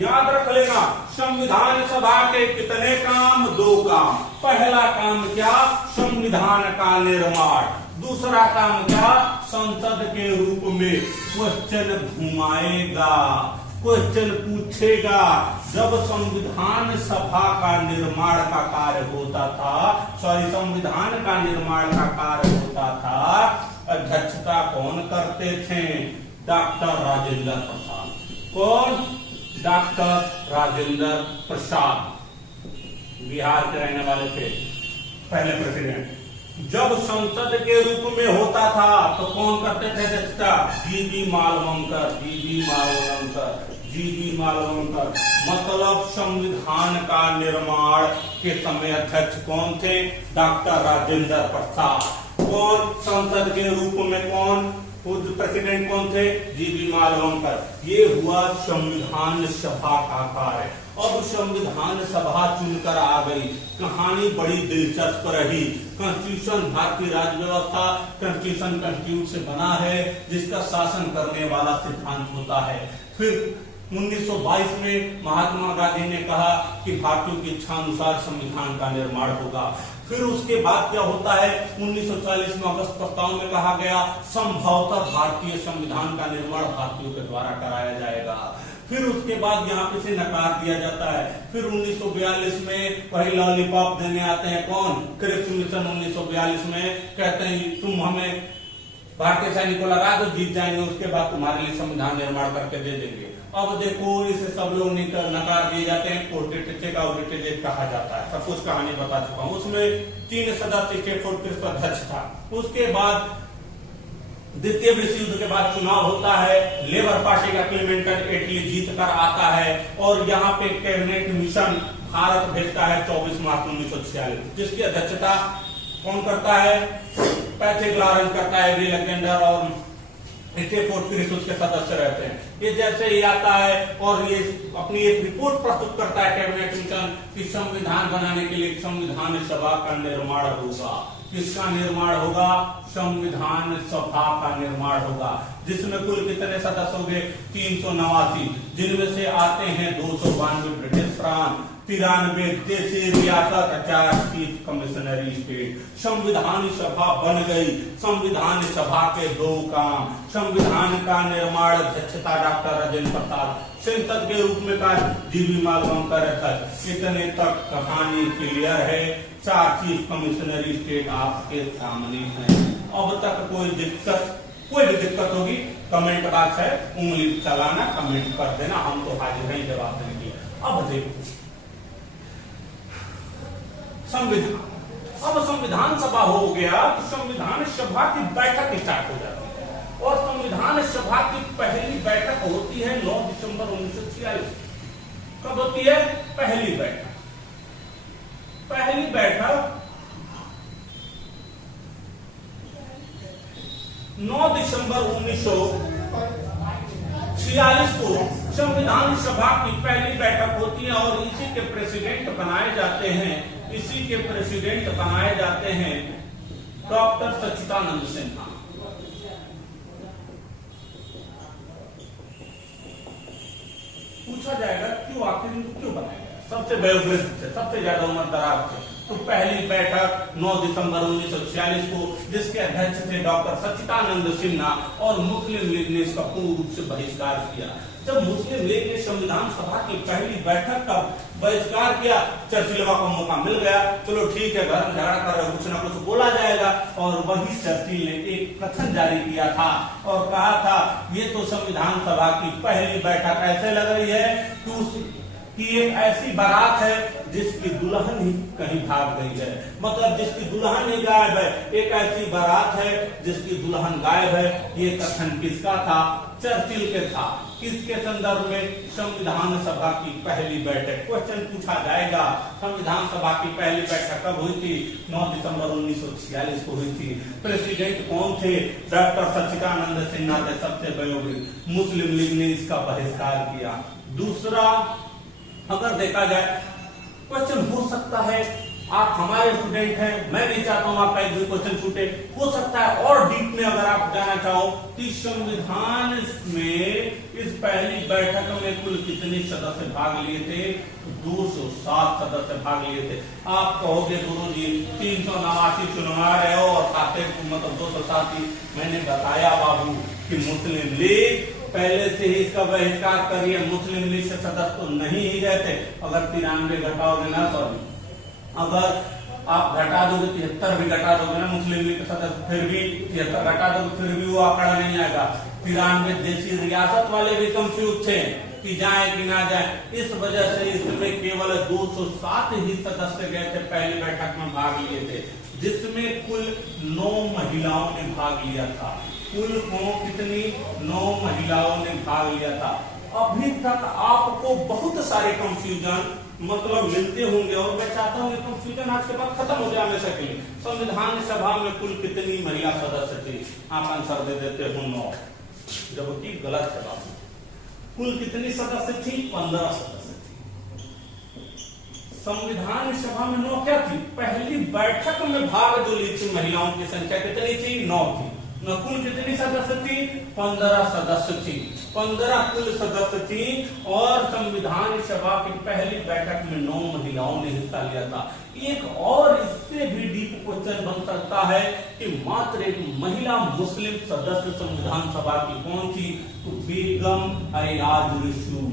याद रख लेना, संविधान सभा के कितने काम? 2 काम। पहला काम क्या? संविधान का निर्माण। दूसरा काम क्या? संसद के रूप में क्वेश्चन घुमाएगा, क्वेश्चन पूछेगा। जब संविधान सभा का निर्माण का कार्य होता था, संविधान का निर्माण का कार्य होता था, अध्यक्षता कौन करते थे? डॉक्टर राजेंद्र प्रसाद। कौन? डॉक्टर राजेंद्र प्रसाद, बिहार के रहने वाले थे, पहले प्रेसिडेंट। जब संसद के रूप में होता था तो कौन करते थे अध्यक्षता? जीबी मालवणकर। मतलब संविधान का निर्माण के समय अध्यक्ष कौन थे? डॉक्टर राजेंद्र प्रसाद। कौन? संसद के रूप में कौन? प्रेसिडेंट कौन थे? जीबी मालवणकर। ये हुआ संविधान सभा का कार्य। अब संविधान सभा चुनकर आ गई। कहानी बड़ी दिलचस्प रही। कॉन्स्टिट्यूशन, भारतीय राज्य व्यवस्था कॉन्स्टिट्यूट से बना है, जिसका शासन करने वाला सिद्धांत होता है। फिर 1922 में महात्मा गांधी ने कहा कि भारतीयों की इच्छा अनुसार संविधान का निर्माण होगा। फिर उसके बाद क्या होता है? 1940 में अगस्त प्रस्ताव में कहा गया संभवतः भारतीय संविधान का निर्माण भारतीयों के द्वारा कराया जाएगा। फिर उसके बाद यहाँ पे से नकार दिया जाता है। फिर 1942 में वही लॉलीपॉप देने आते हैं। कौन? क्रिप्स मिशन 1942 में कहते हैं तुम हमें भारतीय सैनिक को लगा दो, जीत जाएंगे, उसके बाद तुम्हारे लिए संविधान निर्माण करके दे देंगे। अब देखो इसे सब लोग नकार दिए जाते हैं, पोर्टेटेज कहा जाता है। सब कुछ कहानी बता चुका हूँ। उसमें 3 सदस्य स्टेट फोर्ट अध्यक्ष था। उसके बाद द्वितीय विश्व युद्ध के बाद चुनाव होता है। लेबर पार्टी का क्लेमेंटन एटली जीत कर आता है और यहाँ पे कैबिनेट मिशन भारत भेजता है 24 मार्च 1946, जिसकी अध्यक्षता कौन करता है? पैट्रिक लॉरेंस करता है। एवरी अलेक्जेंडर और उसके सदस्य रहते हैं। ये जैसे ही आता है और ये अपनी एक रिपोर्ट प्रस्तुत करता है कैबिनेट मिशन कि संविधान बनाने के लिए संविधान सभा का निर्माण होगा। किसका निर्माण होगा? संविधान सभा का निर्माण होगा, जिसमें कुल कितने सदस्य होंगे? 389, जिनमें से आते हैं 292 ब्रिटिश प्रांत, 93 देशी रियासत, 4 चीफ कमिश्नरी स्टेट। संविधान सभा बन गई। संविधान सभा के 2 काम: संविधान का निर्माण अध्यक्षता डॉक्टर राजेंद्र प्रसाद, संसद के रूप में का जीवी मालवंकर अध्यक्ष। इतने तक कहानी क्लियर है। 4 चीफ कमिश्नरी स्टेट आपके सामने है। अब तक कोई भी दिक्कत होगी कमेंट बॉक्स है, उंगली चलाना, कमेंट कर देना, हम तो हाजिर हैं जवाब देने के लिए। अब देखो संविधान, अब संविधान सभा हो गया तो संविधान सभा की बैठक स्टार्ट हो जाती है, और संविधान सभा की पहली बैठक होती है 9 दिसंबर 1946। कब होती है पहली बैठक? पहली बैठक 9 दिसंबर 1946 को संविधान सभा की पहली बैठक होती है, और इसी के प्रेसिडेंट बनाए जाते हैं, इसी के प्रेसिडेंट बनाए जाते हैं डॉक्टर सच्चिदानंद सिन्हा। पूछा जाएगा क्यों, आखिर इनको क्यों बनाया गया? सबसे वयोवृद्ध थे, सबसे ज्यादा उम्र दराज थे, तो पहली बैठक 9 दिसंबर 1946 को, जिसके अध्यक्ष थे डॉक्टर सच्चिदानंद सिन्हा, और मुस्लिम लीग ने इसका पूर्ण रूप से बहिष्कार किया। जब मुस्लिम लीग ने संविधान सभा की पहली बैठक का बहिष्कार किया, चर्चिलवा को मौका मिल गया, चलो ठीक है, घर में झगड़ा कर रहे, कुछ ना कुछ बोला जाएगा, और वही चर्चिल ने एक कथन जारी किया था और कहा था ये तो संविधान सभा की पहली बैठक ऐसे लग रही है कि एक ऐसी बारात है जिसकी दुल्हन ही कहीं भाग गई है, मतलब जिसकी दुल्हन ही गायब है, एक ऐसी बारात है जिसकी दुल्हन गायब है। ये कथन किसका था? चर्चिल के था। किसके संदर्भ में? संविधान सभा की पहली बैठक। क्वेश्चन पूछा जाएगा, संविधान सभा की पहली बैठक कब हुई थी? 9 दिसंबर 1946 को हुई थी। प्रेसिडेंट कौन थे? डॉक्टर सच्चिदानंद सिन्हा थे, सबसे वयोवृद्ध। मुस्लिम लीग ने इसका बहिष्कार किया। दूसरा, अगर देखा जाए, क्वेश्चन हो सकता है, आप हमारे स्टूडेंट हैं, मैं नहीं चाहता हूं आपका एक भी क्वेश्चन छूटे, हो सकता है और डीप में अगर आप जाना चाहो कि संविधान में इस पहली बैठक में कुल कितने सदस्य भाग लिए थे? 207 सदस्य भाग लिए थे। आप कहोगे गुरु जी 389 चुनवा रहे हो और खाते मतलब 207 ही। मैंने बताया बाबू कि मुस्लिम लीग पहले से ही इसका बहिष्कार करिए, मुस्लिम लीग से सदस्य तो नहीं ही रहते। अगर 93 घटाओगे ना, सॉरी, अगर आप घटा दोगे 73 भी घटा दोगे ना मुस्लिम लीग के सदस्य, फिर भी 73 घटा दोगे फिर भी वो आंकड़ा नहीं आएगा। 93 देशी रियासत वाले भी कंफ्यूज थे कि जाए कि ना जाए, इस वजह से इसमें केवल 207 ही सदस्य गए थे, पहली बैठक में भाग लिए थे, जिसमें कुल 9 महिलाओं ने भाग लिया था। कुल कितनी? 9 महिलाओं ने भाग लिया था। अभी तक आपको बहुत सारे कंफ्यूजन मतलब मिलते होंगे, और मैं चाहता हूँ कंफ्यूजन आज के बाद खत्म हो जाए हमेशा के लिए। संविधान सभा में कुल कितनी महिला सदस्य थी? आप आंसर दे देते हो 9, जबकि गलत है बाबू। कुल कितनी सदस्य थी? 15 सदस्य थी। संविधान सभा में 9 क्या थी? पहली बैठक में भाग जो ली थी महिलाओं की संख्या कितनी थी? 9 थी। कुल कितनी सदस्य थी? 15 सदस्य थी। 15 कुल सदस्य थी, और संविधान सभा की पहली बैठक में 9 महिलाओं ने हिस्सा लिया था। एक और इससे भी डीप क्वेश्चन बन सकता है कि मात्र एक महिला मुस्लिम सदस्य संविधान सभा की कौन थी? तो बेगम अयाज रसूल।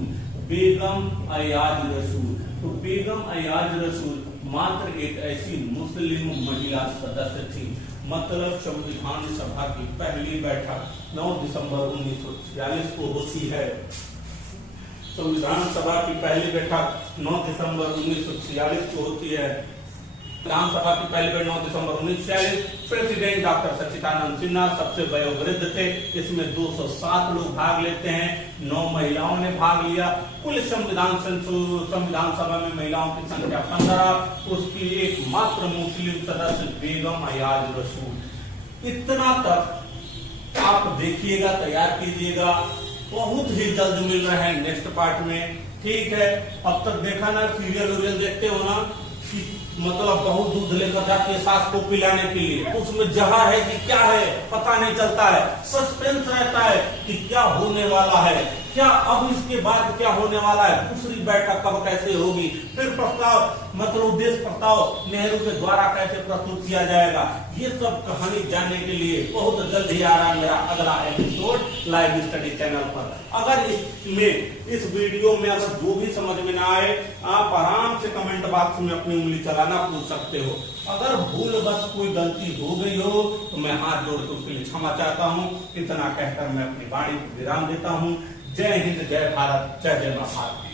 बेगम अयाज रसूल। तो बेगम अयाज रसूल मात्र एक ऐसी मुस्लिम महिला सदस्य थी। मतलब संविधान सभा की पहली बैठक 9 दिसंबर 1946 को होती है। संविधान सभा की पहली बैठक 9 दिसंबर 1946 को होती है। संविधान सभा की पहली बैठक 9 दिसंबर 1946। प्रेसिडेंट डॉक्टर सच्चिदानंद सिन्हा सबसे वयोवृद्ध थे। इसमें 207 लोग भाग लेते हैं, 9 महिलाओं ने भाग लिया। कुल संविधान सभा में महिलाओं की संख्या 15, उसकी एकमात्र मुस्लिम सदस्य बेगम अयाज रसूल। इतना तक आप देखिएगा, तैयार कीजिएगा, बहुत ही जल्द मिल रहे हैं नेक्स्ट पार्ट में। ठीक है, अब तक देखा ना, सीरियल देखते हो ना, मतलब बहुत दूध लेकर जाती है सास को पिलाने के लिए, तो उसमें जहर है कि क्या है पता नहीं चलता है, सस्पेंस रहता है कि क्या होने वाला है, क्या अब इसके बाद क्या होने वाला है, दूसरी बैठक कब कैसे होगी, फिर प्रस्ताव मतलब उद्देश्य प्रस्ताव नेहरू के द्वारा कैसे प्रस्तुत किया जाएगा। ये सब कहानी जानने के लिए बहुत जल्द ही आ रहा है मेरा अगला एपिसोड लाइव स्टडी चैनल पर। अगर इस वीडियो में अगर जो भी समझ में ना आए, आप आराम से कमेंट बॉक्स में अपनी उंगली चलाना पूछ सकते हो। अगर भूल बस कोई गलती हो गई हो तो मैं हाथ जोड़ के उसके लिए क्षमा चाहता हूँ। इतना कहकर मैं अपनी वाणी को विराम देता हूँ। जय हिंद, जय भारत, जय जय महाभारत।